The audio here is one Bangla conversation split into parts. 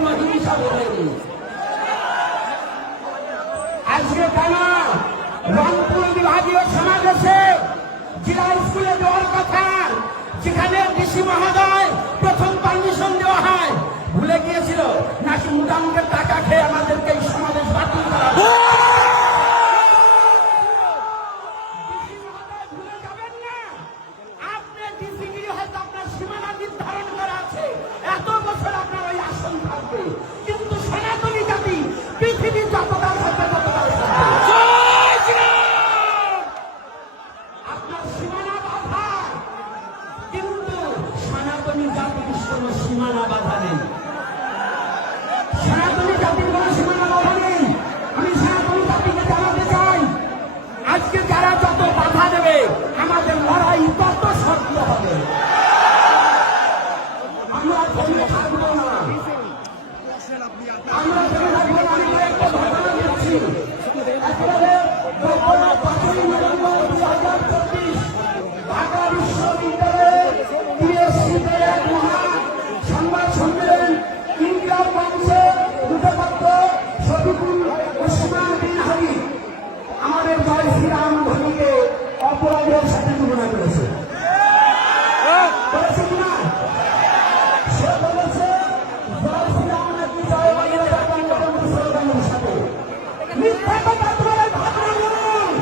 জন্ম হিংসা হয়নি। আজকে কেন রংপুর বিভাগীয় সমাবেশে জেলা স্কুলে দেওয়ার কথা, যেখানে ডিসি মহোদয় প্রথম পারমিশন দেওয়া হয়, ভুলে গিয়েছিল নাকি মুদামুখের টাকা খেয়ে আমাদেরকে এই সমাবেশ বাতিল করা হবে? ভুলে যাবেন না, আপনি ডিসিগিরি হয়তো আপনার সীমানা নির্ধারণ করা আছে, এত বছর আপনার ওই আসন থাকবে, কিন্তু সনাতনী জাতি পৃথিবী যতটা থাকবে ততটা আপনার সীমানা বাধা, কিন্তু সনাতনী জাতির কোন সীমানা বাধা নেই। সনাতনী জাতির কোন সীমানা বাধা নেই। আমি সনাতনী জাতিকে জানাতে চাই, আজকে যারা যত বাধা দেবে আমাদের লড়াই তত শক্ত হবে। আমরা থেমে থাকবো না, আমরা থেমে থাকবো না। আমি একটা ঘটনা দিচ্ছি। একেবারে 5ই নভেম্বর 2024 ঢাকা বিশ্ববিদ্যালয়ে টিএসসিতে এক মহা সংবাদ সম্মেলন ইন্ডিয়া মঞ্চে মুখপাত্র শফিকুল ওসমান বিন হাবিব আমাদের জয় শ্রীরাম ধ্বনিকে অপরাধের সাথে তুলনা করেছে। বলেছে কিনা? সে বলেছে জয় শ্রীরাম নাকি জয় বাংলা মুসলমানের সাথে। মিথ্যা কথা তোমাদের ভাবনা বলুন।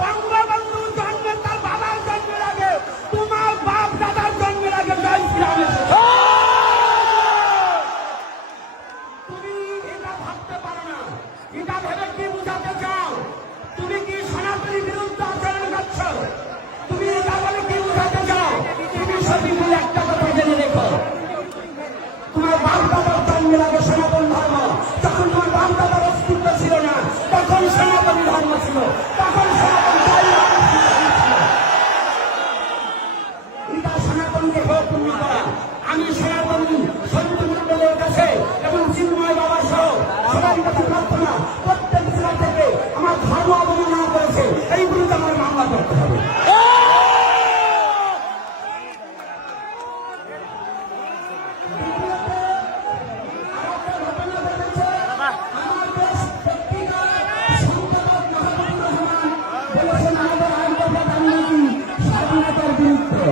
বঙ্গবন্ধু জন্মে তার বাবার জন্মের আগে, তোমার বাপ দাদার জন্মের আগে জয় শ্রীরামের সাথে। তুমি এটা ভাবতে পারো না। এটা ভেবে কি বুঝাতে চাও? তুমি কি সনাতনী বিরুদ্ধে আচরণ করছো? তুমি এটা বলে কি বুঝাতে চাও? তুমি সত্যি বলে একটা কথা জেনে রেখো, তোমার বাপ দাদার জন্মের আগে সনাতন ধর্ম, যখন তোমার বাপ দাদার অস্তিত্ব ছিল না তখন সনাতনী ধর্ম ছিল, তখন সনাতন ধর্ম ছিল। এটা সনাতনকে পূর্ণ করা। আমি সনাতনী সন্তু মন্ডলের কাছে এবং চিন্ময় বাবা সহ সবার কাছে প্রার্থনা, প্রত্যেক জেলা থেকে আমার ধর্ম অবমাননা করেছে এই বিরুদ্ধে আমার মামলা করতে হবে। স্বাধীনতার বিরুদ্ধে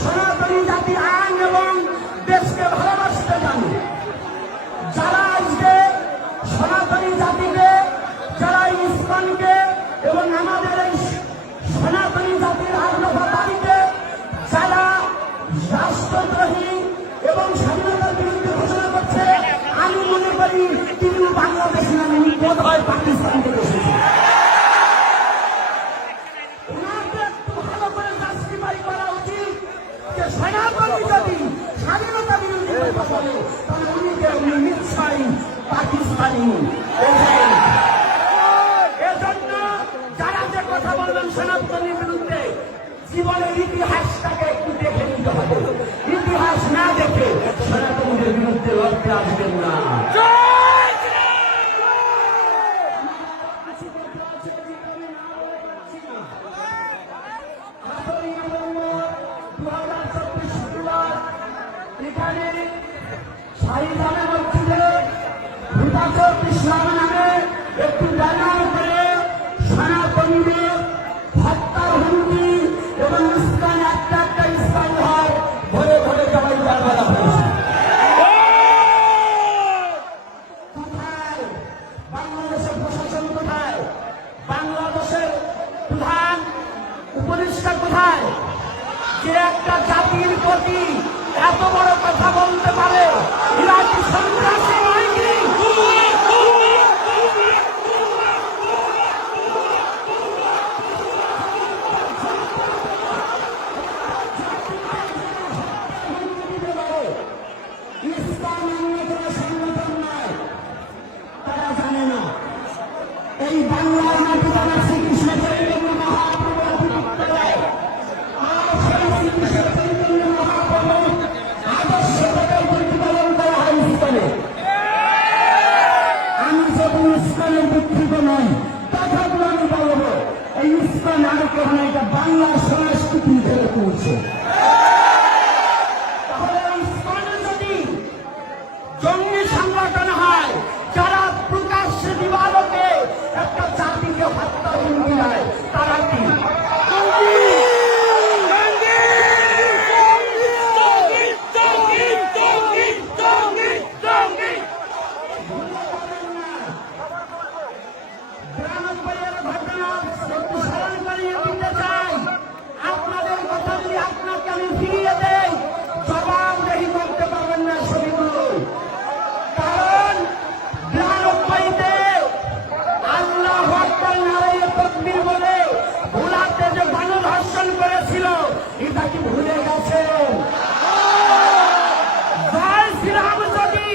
সনাতনী জাতি আইন এবং দেশকে ভালোবাসতে জানে। যারা আজকে সনাতনী জাতিকে, যারা ইসলামকে এবং আমাদের এই সনাতনী জাতির আগ্রহ দাবিকে যারা রাষ্ট্রদ্রোহী এবং স্বাধীনতার বিরুদ্ধে ঘোষণা করছে, আমি মনে করি তিনি বাংলাদেশি নামে বোধ হয় পাকিস্তান থেকে এসেছে। ওনাকে একটু ভালো করে জাস্টিফাই করা উচিত যে সনাতনী জাতি স্বাধীনতা বিরোধী কথা বলে, তাহলে উনি নিশ্চয়ই পাকিস্তানি। এজন্য যারা যে কথা বলবেন সনাতনীর বিরুদ্ধে, জীবনের ইতিহাসটাকে একটু দেখে নিতে হবে। ইতিহাস না দেখে সনাতনীদের বিরুদ্ধে লড়তে আসবেন না। এখানে শাহীদানের মসজিদে ভূতাচর ইসলাম নামে একটি ব্যানার করে সনাতনীদের হত্যার হুমকি এবং ইসলাম একটা ইসলাম ঘর ধরে ধরে জবাই করা হয়েছে। কোথায় বাংলাদেশের প্রশাসন? কোথায় বাংলাদেশের প্রধান উপদেষ্টা? কোথায় যে একটা জাতির প্রতি এত বড় কথা বলতে পারে? এরা কি সন্ত্রাসী নয় কি? ইসলাম অন্য কোনো সংগঠন নয়, তারা জানে না। এই বাংলার মাটি যারা শ্রীকৃষ্ণ চৈতন্য মহাপ্রভু বাংলার সংস্কৃতি ধরে তুলছে। তাহলে ইসলাম যদি জঙ্গি সংগঠন হয়, যারা প্রকাশ্যে দিবালোকে একটা জাতিকে হত্যা হুমকি দেয়, তারা কি? আপনাদের কথা যদি আপনাকে আমি ফিরিয়ে দেই, জবাবদেহি করতে পারবেন না ছবিগুলো। কারণ 92-তে আল্লাহু আকবার নারায়ে তাকবীর বলে ভোলাতে যে গণধর্ষণ করেছিল, এটা কি ভুলে গেছেন? জয় শ্রীরাম যদি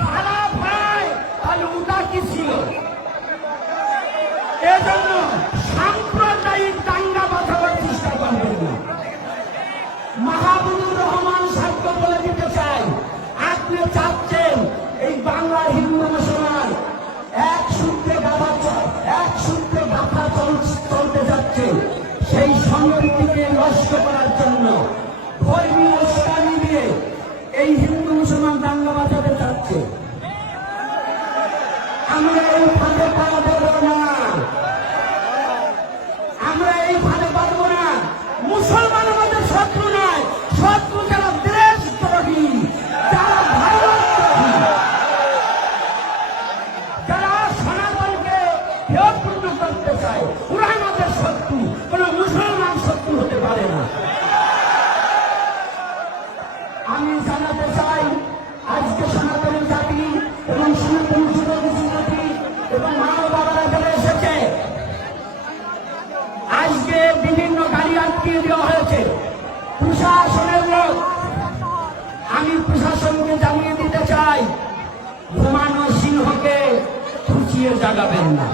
খারাপ হয়, তাহলে ওটা কি ছিল? এজন্য সাম্প্রদায়িক দাঙ্গা বাঁধাবার চেষ্টা করবেন না। মাহবুবুর রহমান সাহেবকে বলে দিতে চাই, আপনি চাচ্ছেন এই বাংলার হিন্দু মুসলমান এক সূত্রে গাথা চলতে যাচ্ছে, সেই সংস্কৃতিকে নষ্ট করার জন্য ধর্মীয় উস্কানি দিয়ে এই হিন্দু মুসলমান দাঙ্গা বাঁধাতে চাচ্ছে। আমরা এই ফাঁদে পা দেব না, আমরা এই ফাঁদে বাঁধব না। মুসলমান আমাদের শত্রু নয়, শত্রু যারা দেশদ্রোহী, যারা ভারতদ্রোহী, যারা সনাতনকে হেয়পূর্ণ করতে চায়, ওরা আমাদের শত্রু। কোন মুসলমান শত্রু হতে পারে না। আমি জানাতে চাই, আজকে সনাতনী জাতি এবং সনাতনী যুবক-যুবতী এবং মা বাবারা যারা এসেছে, আজকে বিভিন্ন গাড়ি আটকিয়ে দেওয়া হয়েছে প্রশাসনের লোক। আমি প্রশাসনকে জানিয়ে দিতে চাই, ঘুমানো সিংহকে খুঁচিয়ে জাগাবেন না।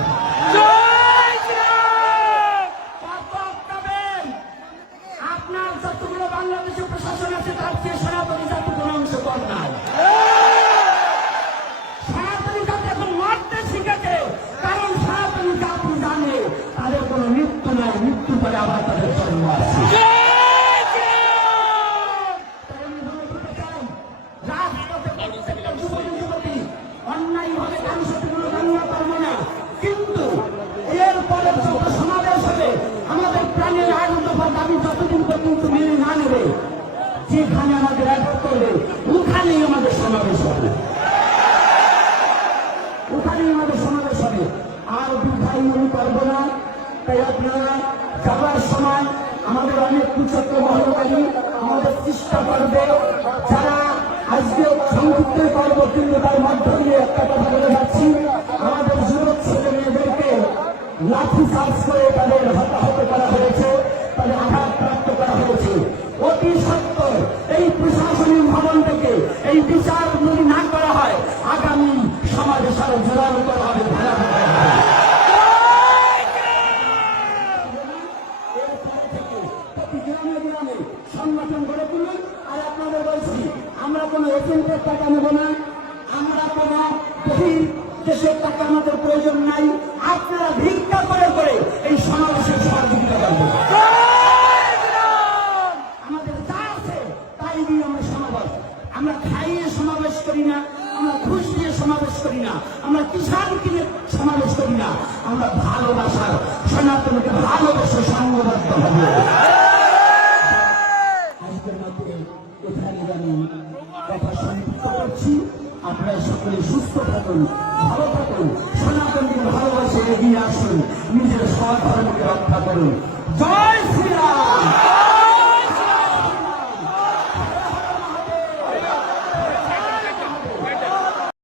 আপনার যতগুলো বাংলাদেশের প্রশাসন আছে, তার চেয়ে সনাতনী জাতি কোনো অংশ কম নাই। সনাতনী জাতি এখন মরতে শিখেছে, কারণ সনাতনী জাতি জানে তাদের কোনো মৃত্যু নাই, মৃত্যু পরে আবার তাদের জন্ম আছে। অন্যায়ভাবে কারো সাথে কোনো দাঙ্গা করবো না, কিন্তু এরপরে যত সমাবেশ হবে, আমাদের প্রাণের আগুন দাবি যতদিন পর্যন্ত মেনে না নেবে, যেখানে আমাদের অ্যাটাক করবে ওখানেই আমাদের সমাবেশ হবে, ওখানেই আমাদের সমাবেশ হবে। আর বিধায় মনে করবো না। তাই আপনারা যাবার সময় আমাদের অনেক কুচক্র মহলকারী আমাদের চেষ্টা করবে, যারা আজকে সংযুক্ত করব, কিন্তু তার মধ্য দিয়ে একটা কথা বলে যাচ্ছি, আমাদের যুবক ছেলে মেয়েদেরকে লাঠি চার্জ করে তাদের হতাহত করা হয়েছে, তাদের আঘাতপ্রাপ্ত করা হয়েছে। অতি সত্য এই প্রশাসনিক ভবন থেকে এই বিচার যদি না করা হয়, আগামী সমাজে সারা জোরালো করা হবে, ভাড়া করা হবে। সংগঠন গড়ে তুলুন। আর আপনাদের বলছি, আমরা কোনো এজেন্টের টাকা নেব না, আমরা কোনো দেশের টাকা আমাদের প্রয়োজন নাই। আপনারা ভিক্ষা করে করে এই সমাবেশের সহযোগিতা করবেন। আমাদের যা আছে তাই দিয়ে আমরা সমাবেশ, আমরা খাইয়ে সমাবেশ করি না, আমরা ঘুষ দিয়ে সমাবেশ করি না, আমরা কিষাণ কিনে সমাবেশ করি না, আমরা ভালোবাসার সনাতনকে ভালোবেসে সংঘবদ্ধ হবে। কথা সংযুক্ত করছি, আপনারা সকলে সুস্থ থাকুন, ভালো থাকুন, সনাতনকে ভালোবাসে এগিয়ে আসুন, নিজের সধর্মকে রক্ষা করুন।